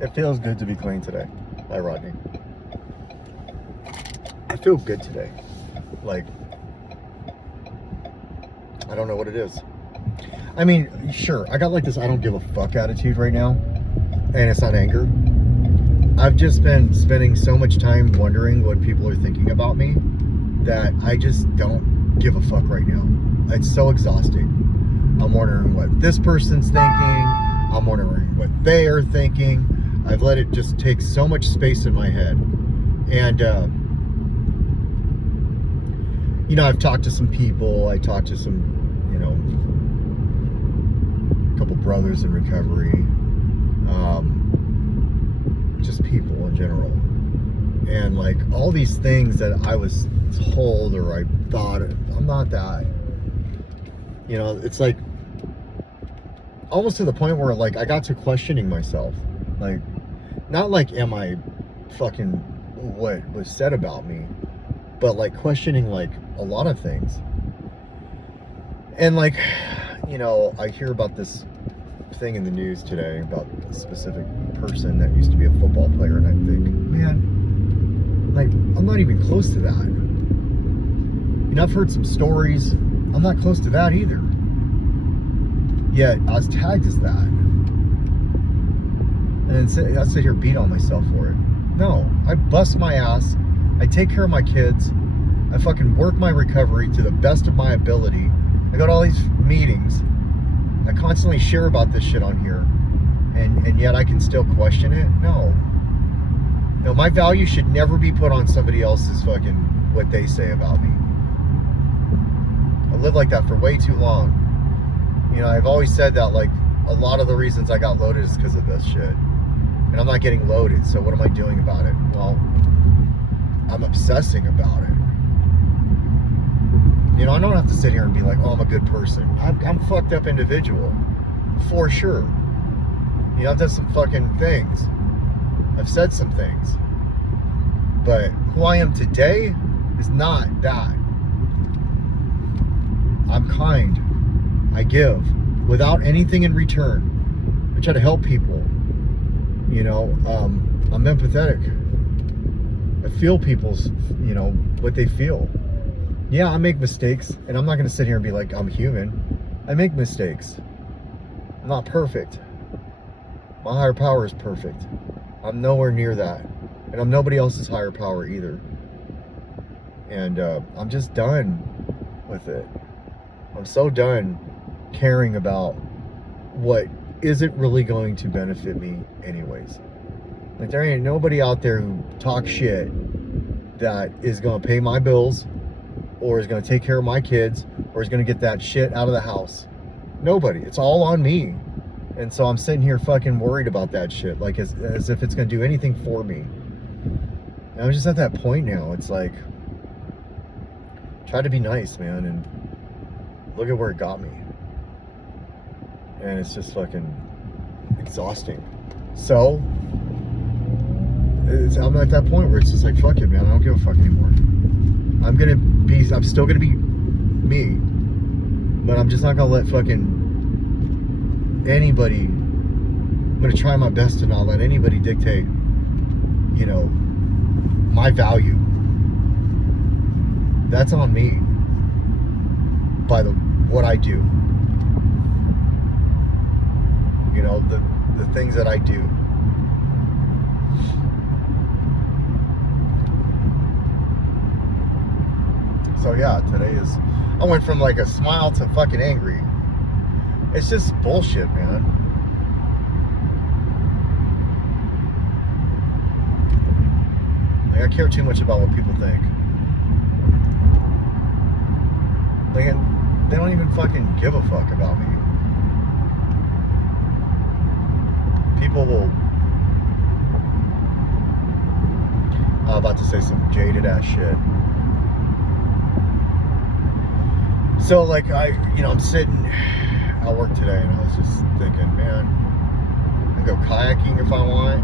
It feels good to be clean today. Hi, Rodney. I feel good today. Like, I don't know what it is. I mean, sure, I got like this I don't give a fuck attitude right now, and it's not anger. I've just been spending so much time wondering what people are thinking about me that I just don't give a fuck right now. It's so exhausting. I'm wondering what this person's thinking. I'm wondering what they are thinking. I've let it just take so much space in my head. And, you know, I've talked to some people. I talked to some, you know, a couple brothers in recovery. Just people in general. And like all these things that I was told or I thought, I'm not that. You know, it's like almost to the point where like I got to questioning myself. Like, not like am I fucking what was said about me, but like questioning like a lot of things. And like, you know, I hear about this thing in the news today about a specific person that used to be a football player, and I think, man, like, I'm not even close to that. You know, I've heard some stories. I'm not close to that either. Yet I was tagged as that. And I sit here beat on myself for it. No, I bust my ass. I take care of my kids. I fucking work my recovery to the best of my ability. I go to all these meetings. I constantly share about this shit on here. And yet I can still question it? No. No, my value should never be put on somebody else's fucking what they say about me. I lived like that for way too long. You know, I've always said that, like, a lot of the reasons I got loaded is because of this shit. And I'm not getting loaded, so what am I doing about it? Well, I'm obsessing about it. You know, I don't have to sit here and be like, oh, I'm a good person. I'm a fucked up individual. For sure. You know, I've done some fucking things. I've said some things. But who I am today is not that. I'm kind. I give without anything in return. I try to help people. You know, I'm empathetic. I feel people's, you know, what they feel. Yeah, I make mistakes, and I'm not going to sit here and be like, I'm human. I make mistakes. I'm not perfect. My higher power is perfect. I'm nowhere near that. And I'm nobody else's higher power either. And I'm just done with it. I'm so done caring about what isn't really going to benefit me anyways. Like, there ain't nobody out there who talks shit that is going to pay my bills, or is going to take care of my kids, or is going to get that shit out of the house. Nobody. It's all on me. And so I'm sitting here fucking worried about that shit, like as if it's going to do anything for me. And I'm just at that point now. It's like, try to be nice, man, and look at where it got me. And it's just fucking exhausting. So I'm at that point where it's just like, fuck it, man. I don't give a fuck anymore. I'm still gonna be me, but I'm just not gonna let fucking anybody, I'm gonna try my best to not let anybody dictate, you know, my value. That's on me by what I do. You know, the things that I do. So yeah, I went from like a smile to fucking angry. It's just bullshit, man. Like, I care too much about what people think. Like, they don't even fucking give a fuck about me. People will... I'm about to say some jaded ass shit. So like I'm sitting at work today and I was just thinking, man, I can go kayaking if I want.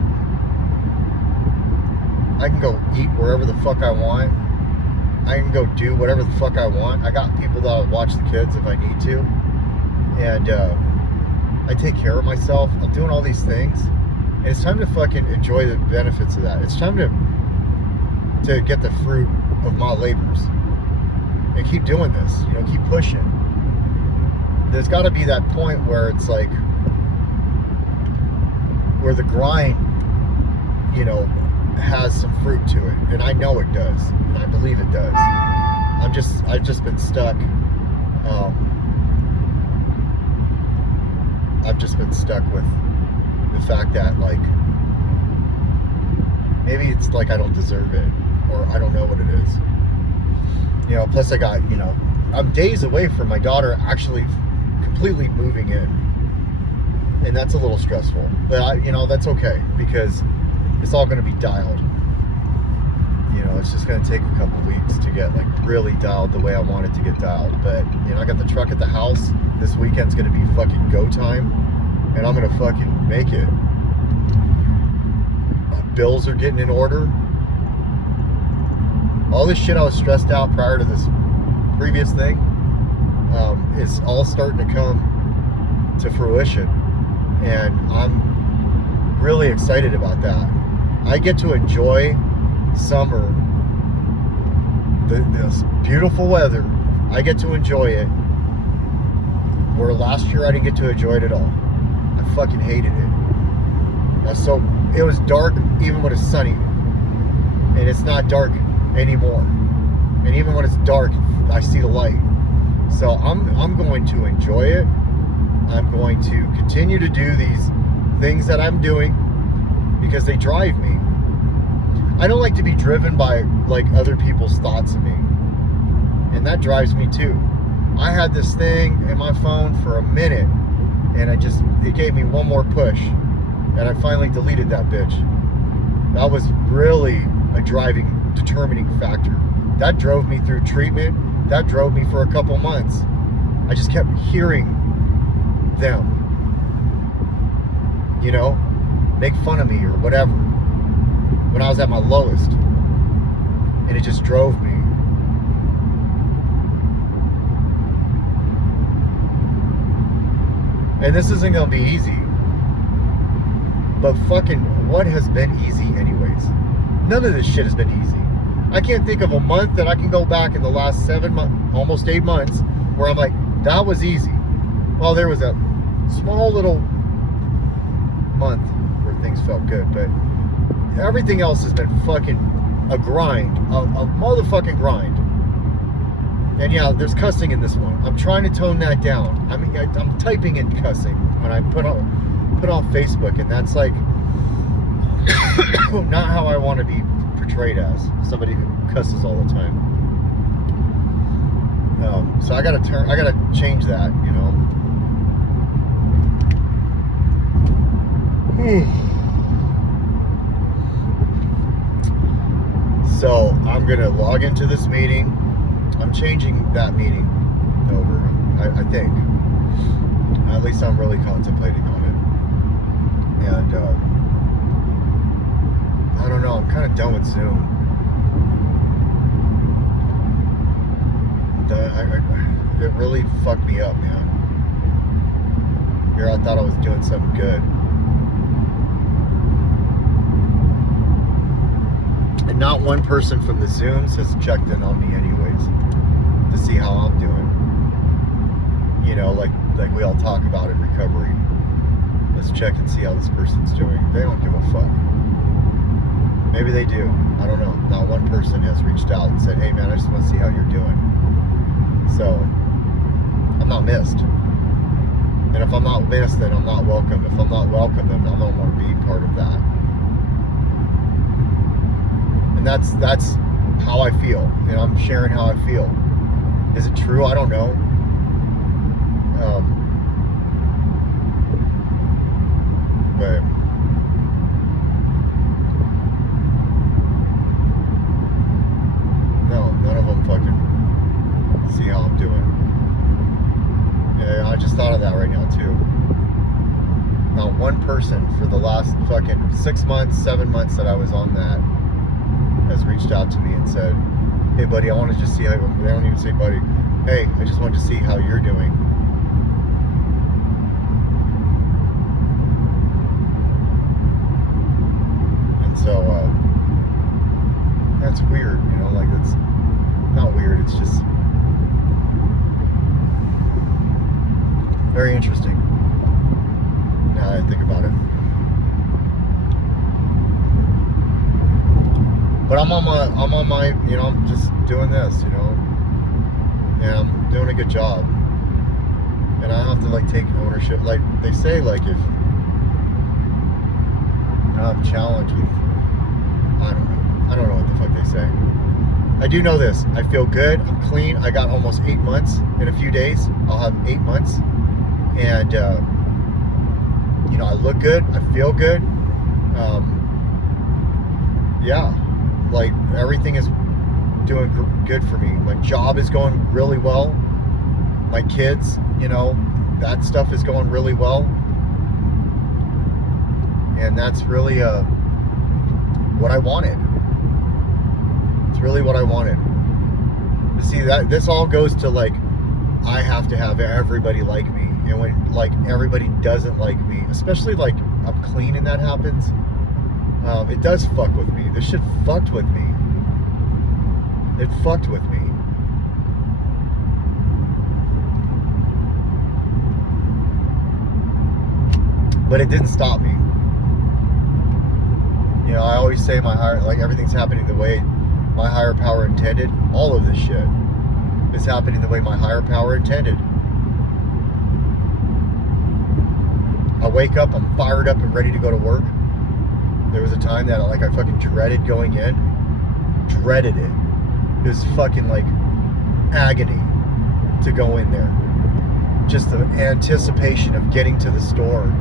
I can go eat wherever the fuck I want. I can go do whatever the fuck I want. I got people that'll watch the kids if I need to. And I take care of myself. I'm doing all these things. And it's time to fucking enjoy the benefits of that. It's time to get the fruit of my labors and keep doing this, you know, keep pushing. There's got to be that point where it's like, where the grind, you know, has some fruit to it, and I know it does, and I believe it does. I've just been stuck. I've just been stuck with the fact that, like, maybe it's like I don't deserve it, or I don't know what it is. You know, plus I got, you know, I'm days away from my daughter actually completely moving in, and that's a little stressful. But you know, that's okay, because it's all going to be dialed. You know, it's just going to take a couple weeks to get like really dialed the way I want it to get dialed. But you know, I got the truck at the house. This weekend's going to be fucking go time, and I'm going to fucking make it. My bills are getting in order. All this shit I was stressed out prior to this previous thing is all starting to come to fruition, and I'm really excited about that. I get to enjoy summer, this beautiful weather. I get to enjoy it, where last year I didn't get to enjoy it at all. I fucking hated it. So it was dark even when it's sunny, and it's not dark anymore. And even when it's dark, I see the light. So I'm going to enjoy it. I'm going to continue to do these things that I'm doing because they drive me. I don't like to be driven by like other people's thoughts of me, and that drives me too. I had this thing in my phone for a minute, and it gave me one more push, and I finally deleted that bitch. That was really a determining factor. That drove me through treatment. That drove me for a couple months. I just kept hearing them, you know, make fun of me or whatever when I was at my lowest, and it just drove me. And this isn't gonna be easy, but fucking what has been easy anyways? None of this shit has been easy. I can't think of a month that I can go back in the last 7 months, almost 8 months, where I'm like, that was easy. Well, there was a small little month where things felt good, but everything else has been fucking a grind, a motherfucking grind. And yeah, there's cussing in this one. I'm trying to tone that down. I mean, I'm typing in cussing when I put on Facebook, and that's like not how I want to be portrayed as somebody who cusses all the time. So I gotta change that, you know. So I'm gonna log into this meeting. I'm changing that meeting over, I think. At least I'm really contemplating on it. And I don't know, I'm kind of done with Zoom. It really fucked me up, man. Here I thought I was doing something good. And not one person from the Zooms has checked in on me anyways to see how I'm doing. You know, like we all talk about in recovery. Let's check and see how this person's doing. They don't give a fuck. Maybe they do. I don't know. Not one person has reached out and said, hey man, I just want to see how you're doing. So, I'm not missed. And if I'm not missed, then I'm not welcome. If I'm not welcome, then I don't want to be part of that. And that's how I feel. And I'm sharing how I feel. Is it true? I don't know. But no, none of them fucking see how I'm doing. Yeah, I just thought of that right now too. Not one person for the last fucking 6 months, 7 months that I was on that has reached out to me and said, hey buddy, I want to just see how, they don't even say buddy, hey, I just wanted to see how you're doing. Very interesting. Now that I think about it. But I'm on my, you know, I'm just doing this, you know, and I'm doing a good job. And I have to like take ownership. Like they say, like if you have a challenge with, I don't know what the fuck they say. I do know this. I feel good. I'm clean. I got almost 8 months in a few days. I'll have 8 months, and you know, I look good. I feel good. Yeah, like everything is doing good for me. My job is going really well. My kids, you know, that stuff is going really well, and that's really what I wanted. It's really what I wanted. See, that this all goes to like, I have to have everybody like me, and when like everybody doesn't like me, especially like I'm clean and that happens, it does fuck with me. This shit fucked with me. It fucked with me. But it didn't stop me. You know, I always say my higher, like everything's happening the way my higher power intended. All of this shit is happening the way my higher power intended. I wake up, I'm fired up and ready to go to work. There was a time that like I fucking dreaded going in. Dreaded it. It was fucking like agony to go in there. Just the anticipation of getting to the store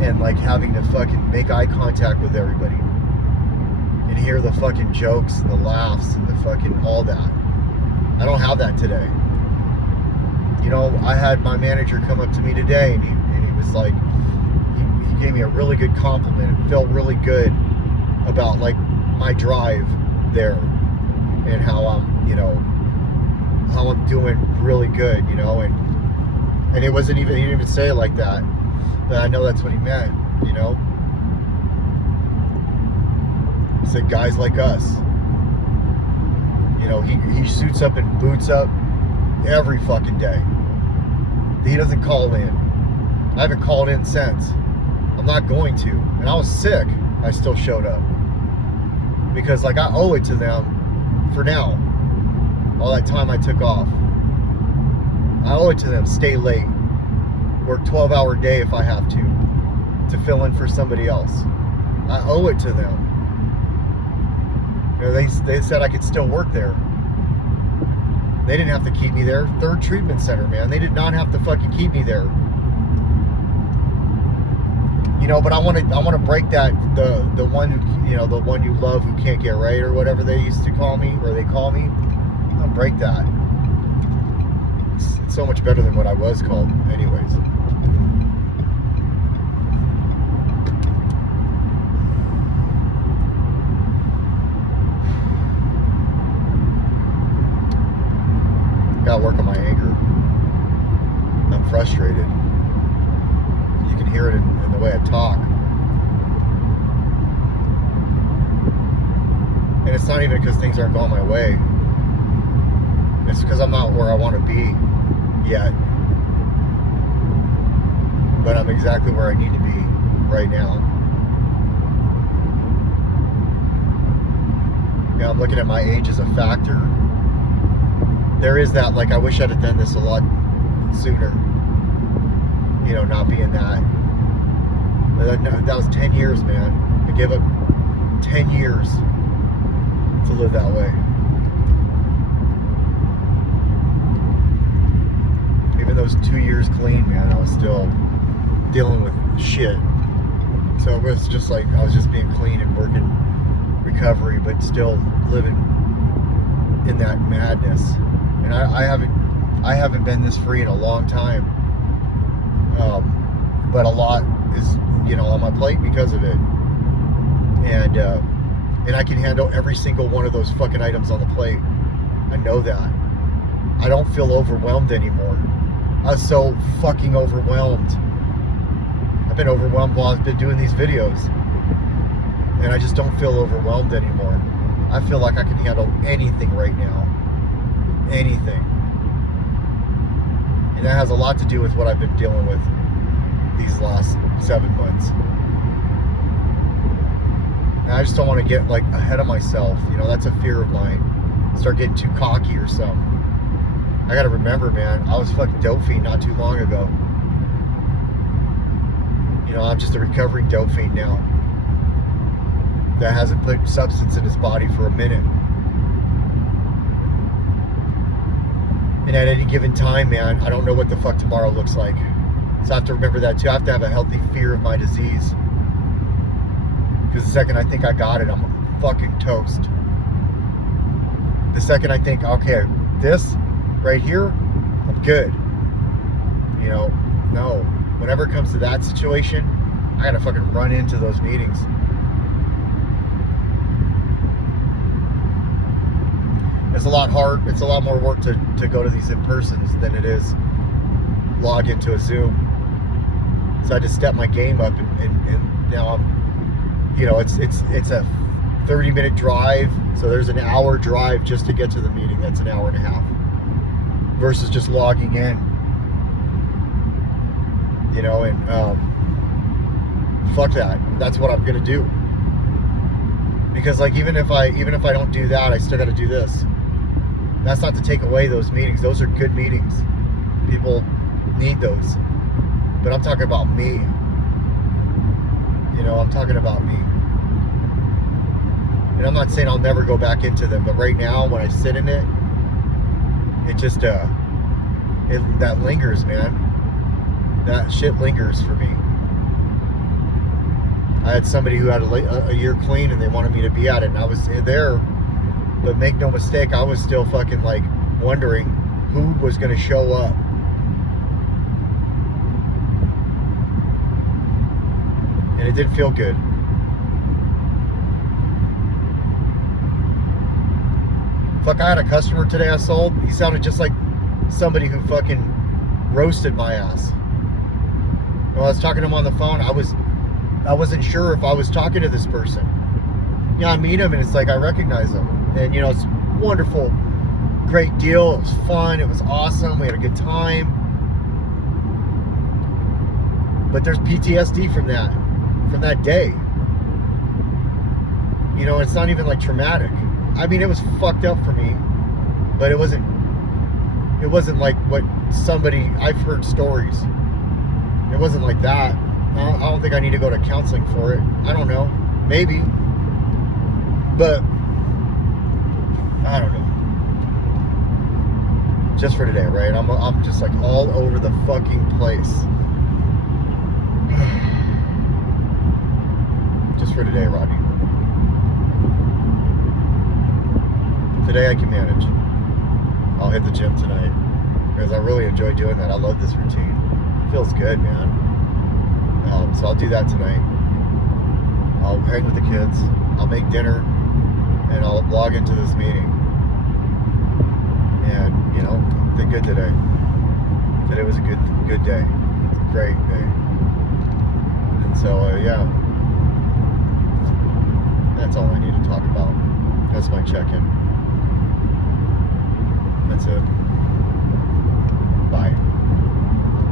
and like having to fucking make eye contact with everybody and hear the fucking jokes and the laughs and the fucking all that. I don't have that today. You know, I had my manager come up to me today and he was like, he gave me a really good compliment. It felt really good about like my drive there and how I'm, you know, how I'm doing really good, you know, and it wasn't even, he didn't even say it like that, but I know that's what he meant, you know. He said guys like us, you know, he suits up and boots up every fucking day. He doesn't call in. I haven't called in since. I'm not going to. And I was sick. I still showed up. Because like I owe it to them for now. All that time I took off. I owe it to them. Stay late. Work 12-hour day if I have to fill in for somebody else. I owe it to them. You know, they said I could still work there. They didn't have to keep me there. Third treatment center, man. They did not have to fucking keep me there. You know, but I want to break that the one who, you know, the one you love who can't get right or whatever they used to call me, or they call me. I'll break that. It's so much better than what I was called, anyways. Gotta work on my anger. I'm frustrated. You can hear it in the way I talk. And it's not even because things aren't going my way. It's because I'm not where I want to be yet. But I'm exactly where I need to be right now. Yeah, I'm looking at my age as a factor. There is that, like, I wish I'd have done this a lot sooner. You know, not being that. That was 10 years, man. I gave up 10 years to live that way. Even those 2 years clean, man, I was still dealing with shit. So it was just like, I was just being clean and working recovery, but still living in that madness. And I haven't been this free in a long time. But a lot is, you know, on my plate because of it. And I can handle every single one of those fucking items on the plate. I know that. I don't feel overwhelmed anymore. I was so fucking overwhelmed. I've been overwhelmed while I've been doing these videos. And I just don't feel overwhelmed anymore. I feel like I can handle anything right now. Anything. And that has a lot to do with what I've been dealing with these last 7 months. And I just don't want to get like ahead of myself. You know, that's a fear of mine. Start getting too cocky or something. I gotta remember, man, I was fucking dope fiend not too long ago. You know, I'm just a recovering dope fiend now that hasn't put substance in his body for a minute. And at any given time, man, I don't know what the fuck tomorrow looks like. So I have to remember that too. I have to have a healthy fear of my disease. Because the second I think I got it, I'm fucking toast. The second I think, okay, this right here, I'm good. You know, no. Whenever it comes to that situation, I gotta fucking run into those meetings. It's a lot hard. It's a lot more work to go to these in-persons than it is log into a Zoom. So I had to step my game up, and now I'm, you know, it's a 30-minute drive. So there's an hour drive just to get to the meeting. That's an hour and a half versus just logging in. You know, and fuck that. That's what I'm gonna do. Because like even if I don't do that, I still got to do this. That's not to take away those meetings. Those are good meetings. People need those. But I'm talking about me. You know, I'm talking about me. And I'm not saying I'll never go back into them, but right now when I sit in it, it just that lingers, man. That shit lingers for me. I had somebody who had a year clean and they wanted me to be at it, and I was there. But make no mistake, I was still fucking like wondering who was going to show up. And it didn't feel good. Fuck, I had a customer today I sold. He sounded just like somebody who fucking roasted my ass. When I was talking to him on the phone, I wasn't sure if I was talking to this person. Yeah, I meet him and it's like I recognize him. And you know, it's wonderful, great deal. It was fun. It was awesome. We had a good time. But there's PTSD from that day. You know, it's not even like traumatic. I mean, it was fucked up for me, but it wasn't like what I've heard stories. It wasn't like that. I don't think I need to go to counseling for it. I don't know. Maybe. But I don't know. Just for today, right? I'm just like all over the fucking place. Just for today, Rodney. Today I can manage. I'll hit the gym tonight because I really enjoy doing that. I love this routine. It feels good, man. So I'll do that tonight. I'll hang with the kids. I'll make dinner, and I'll log into this meeting. And you know, did good today. Today was a good day. It's a great day. And so yeah, that's all I need to talk about. That's my check-in. That's it. Bye.